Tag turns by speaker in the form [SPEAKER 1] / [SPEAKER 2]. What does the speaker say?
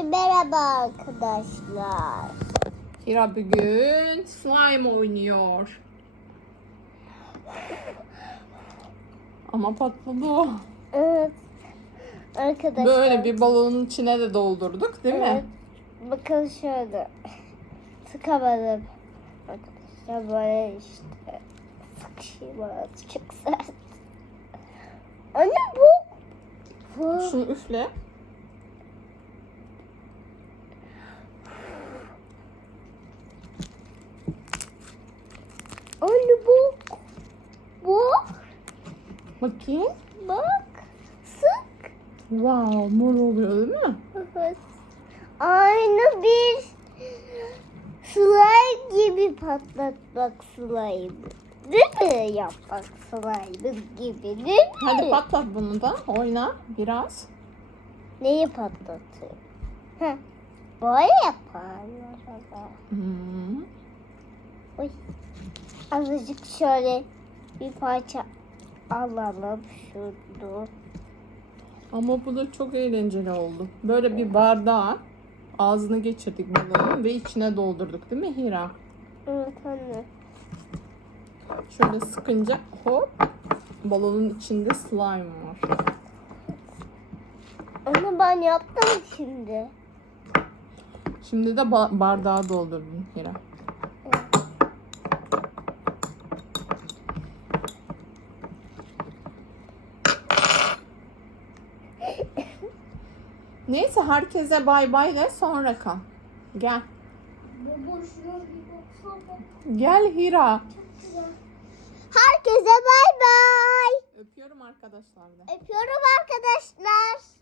[SPEAKER 1] Merhaba arkadaşlar.
[SPEAKER 2] Hira bugün slime oynuyor. Ama patladı o.
[SPEAKER 1] Evet. Arkadaşlar.
[SPEAKER 2] Böyle bir balonun içine de doldurduk değil
[SPEAKER 1] Evet.
[SPEAKER 2] mi?
[SPEAKER 1] Bakın şöyle. Sıkamadım. Arkadaşlar böyle işte. Sıkışayım azıcık sert. Anne bu. Bu.
[SPEAKER 2] Şunu üfle.
[SPEAKER 1] Anne bu. Bu.
[SPEAKER 2] Bakayım.
[SPEAKER 1] Bak. Sık.
[SPEAKER 2] Wow, mor oluyor değil mi?
[SPEAKER 1] Evet. Aynı bir slime gibi patlatmak slime. Değil mi? Yapmak slime gibi değil mi?
[SPEAKER 2] Hadi patlat bunu da. Oyna biraz.
[SPEAKER 1] Neyi patlatıyor? Heh. Böyle yaparlar ama.
[SPEAKER 2] Hmm.
[SPEAKER 1] Oy. Azıcık şöyle bir parça alalım şunu.
[SPEAKER 2] Ama bu da çok eğlenceli oldu. Böyle bir bardağa ağzına geçirdik balonun ve içine doldurduk değil mi Hira?
[SPEAKER 1] Evet anne.
[SPEAKER 2] Şöyle sıkınca hop balonun içinde slime var.
[SPEAKER 1] Anne ben yaptım şimdi.
[SPEAKER 2] Şimdi de ba- bardağa doldurdun Hira. Neyse herkese bay bay de sonra kal. Gel. Gel Hira.
[SPEAKER 1] Herkese bay bay.
[SPEAKER 2] Öpüyorum arkadaşlar da.
[SPEAKER 1] Öpüyorum arkadaşlar.